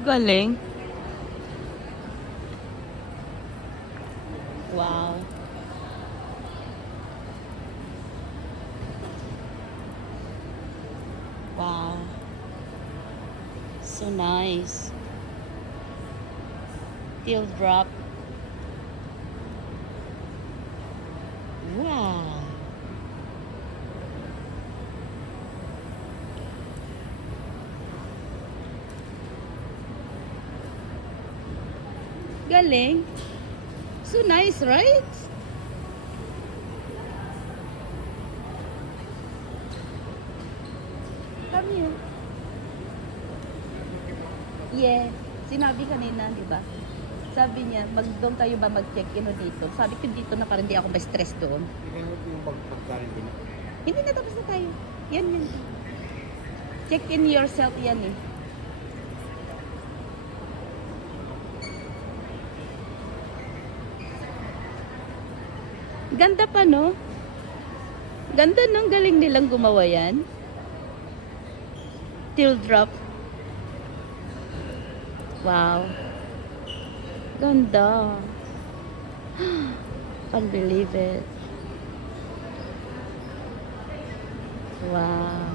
Galing. Wow. Wow. So nice. Teardrop. Wow. Galing. So nice, right? Come here. Yeah. Sinabi kanina, di ba? Sabi niya, doon tayo ba mag-check-in o dito? Sabi ko dito na para hindi ako ma-stress doon. Yung pagkarin din. Hindi na, tapos na tayo. Yan, yan. Check-in yourself yan eh. Ganda pa, no? Ganda, no? Galing nilang gumawa yan. Teardrop. Wow. Ganda. Can't believe it. Wow.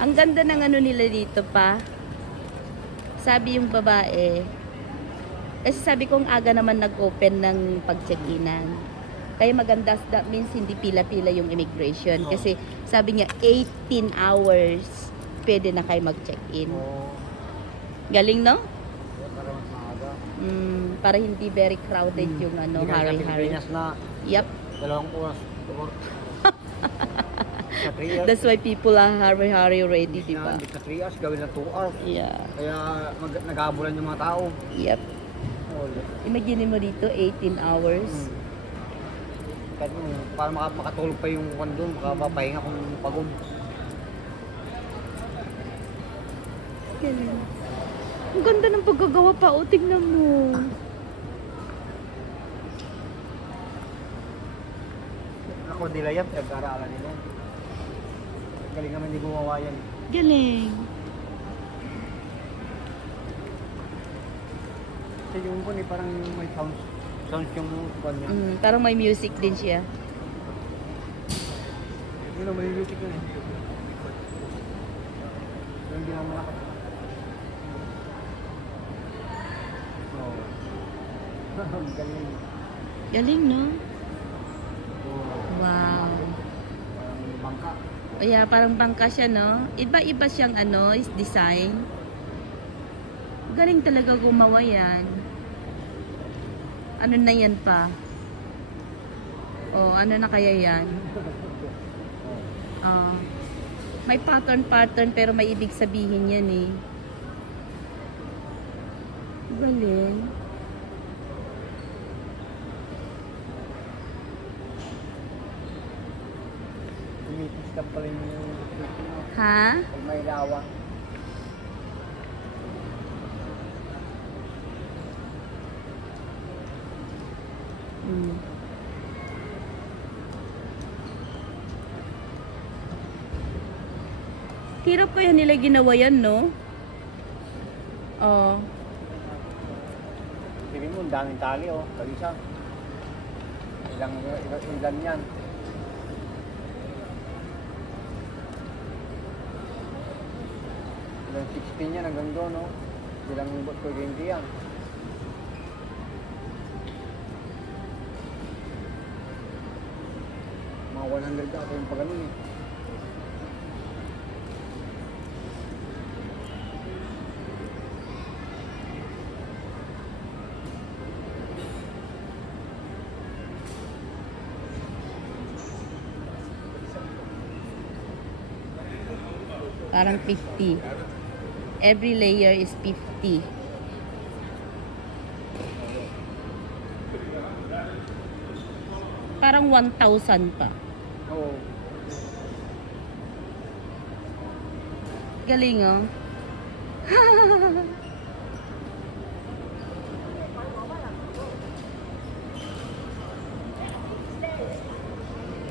Ang ganda ng ano nila dito pa. Sabi yung babae, kasi sabi kong aga naman nag-open ng pag-check-inan. Kaya maganda, that means hindi pila-pila yung immigration. No. Kasi sabi niya 18 hours pwede na kayo mag-check-in. Oo. Galing, no? Para mas maaga. Para hindi very crowded yung ano, Hindi kaya sa hari-hari. Pilipinas na Yep. 2 oras. Sa 3 hours. That's why people are hari-hari already, di ba? Sa 3 hours, gawin na 2 hours. Yeah. Kaya nag-aabulan yung mga tao. Yep. Oh, Imagine mo dito, 18 hours. Kahit para makatulog pa yung kwan doon, makapapahinga kung pagod. Galing. Ang ganda ng paggagawa pa. O, tignan mo. Ako, nila yan, pinag-aaralan nila. Galing naman hindi gumawa yan. Galing. Kasi yung kwan parang may sounds yung kwan niya. Parang may music din siya. Yun na, may music yun eh. Yung hindi naman ako. Oo. Galing. Galing, no? Oo. Wow. Parang bangka. Kaya parang bangka siya, no? Iba-iba siyang ano, is design. Galing talaga gumawa yan. Ano na yan pa? Oh, ano na kaya yan? May pattern pero may ibig sabihin yan eh. Galing. Tumitis ka pala yung Ha? pag may lawa. Hirap kaya nila ginawa yan, no? Oh. Tingin mo, ang daming tali oh. Kalisa. Ilan yan. Ilang 16 yan hanggang doon no. Ilang bot ko hindi yan. Mga 100 ako yung pagano'n eh. Parang 50. Every layer is 50. Parang 1,000 pa. Oo. Galing, oh.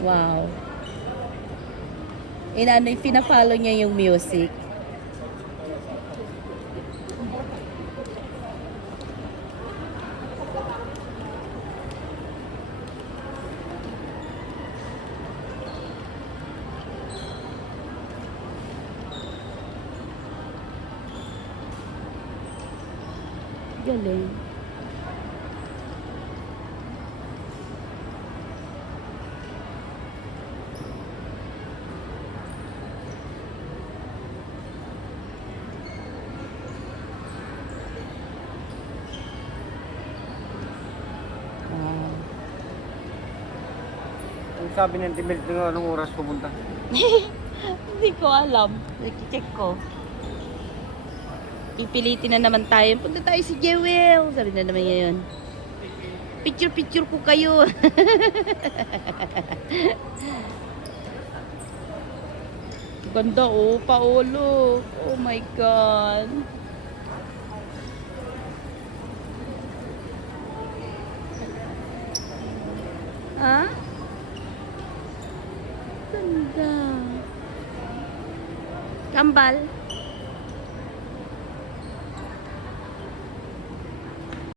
Wow. Inano, pina-follow niya yung music. Galing. Wow. Ang sabi ng Timil, anong oras pupunta? Hindi ko alam. Check ko. Ipilitin na naman tayo. Punta tayo si Jewel. Sabi na naman niya yun. Picture-picture ko kayo. Ganda, oh. Paolo. Oh my God. Ha? Ganda. Kambal.